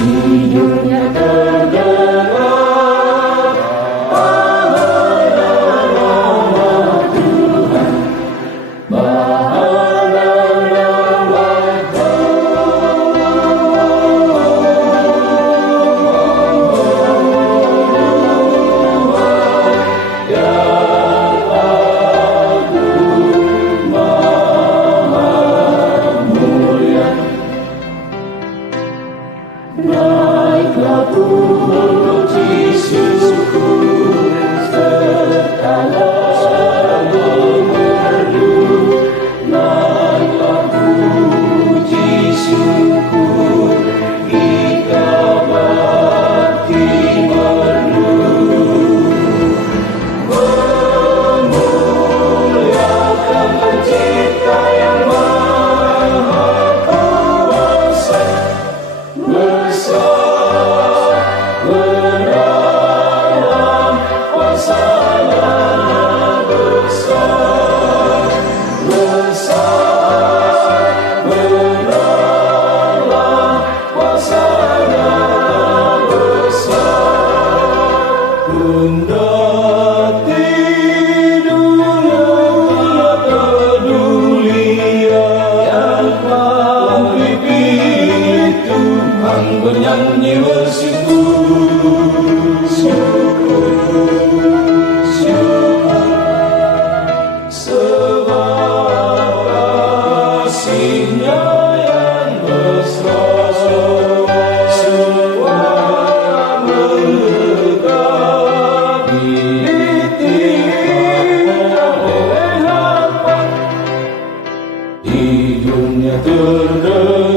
Hidupnya terdengar nama Tuhan, nama yang agung, maha mulia. Naiklah puji syukur serta lagu merdu. Naiklah puji syukur kita bakti merdu. Memuliakan Pencipta yang maha kuasa, besar benarlah kuasa-Nya, besar benarlah kuasa-Nya, besar. Kendati dunia kedulia yang telah dipilih Tuhan, bernyanyi bersyukur, syukur, sebab kasih-Nya yang besar, semua menegak ditinggal oleh hamba. Hidupnya terdengar